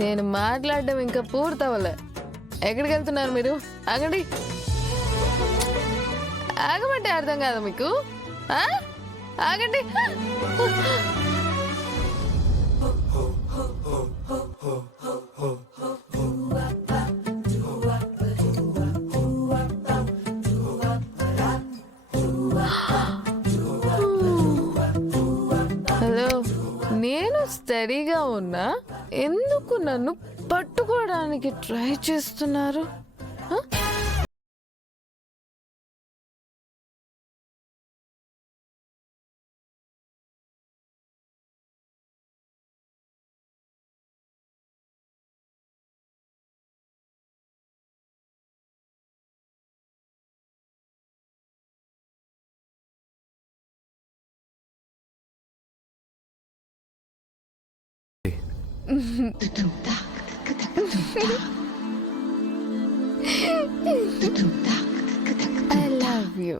నేను మాట్లాడడం ఇంకా పూర్తవలే. ఎక్కడికి వెళ్తున్నారు మీరు? ఆగండి. ఆగమంటే అర్థం కాదా మీకు? ఆగండి. హలో, నేను స్టడీగా ఉన్నా, ఎందుకు నన్ను పట్టుకోవడానికి ట్రై చేస్తున్నారు? I love you.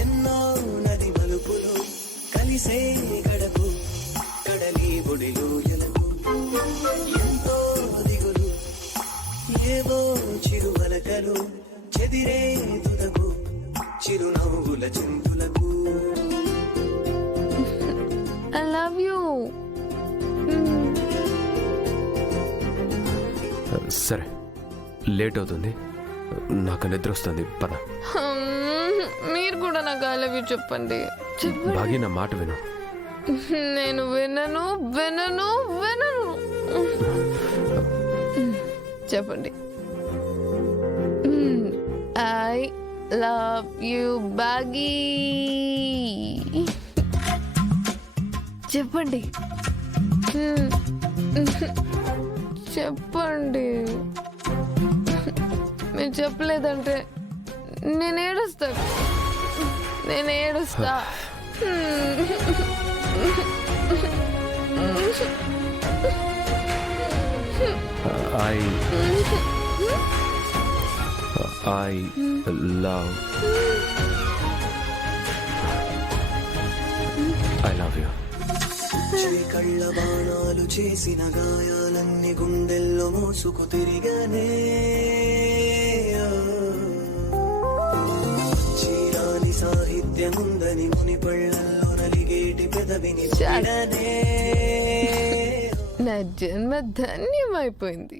ఎన్నో నది మలుపులు కలిసే గడపు కడలి బుడిలో ఎలకు ఎంతో దిగులు ఏవో చిరుమలకలు చెదిరే తుదకు చిరునవ్వుల చింతులకు. I love you. సరే, లేట్ అవుతుంది, నాకు నిద్ర వస్తుంది, పద. మీరు కూడా నాకు ఐ లవ్ యూ చెప్పండి. బాగి నా మాట విను. నేను వినను వినను వినను. చెప్పండి. I love you Baaghi. చెప్పండి చెప్పండి. మీరు చెప్పలేదంటే నేను ఏడుస్తా. I love you. కళ్ళ బాణాలు చేసిన గాయాలన్నీ గుండెల్లో మోసుకు తిరిగానే. చీరాని సాహిత్యముందని ముని పళ్ళల్లో నలిగేటి పెదవిని నా జన్మ ధన్యమైపోయింది.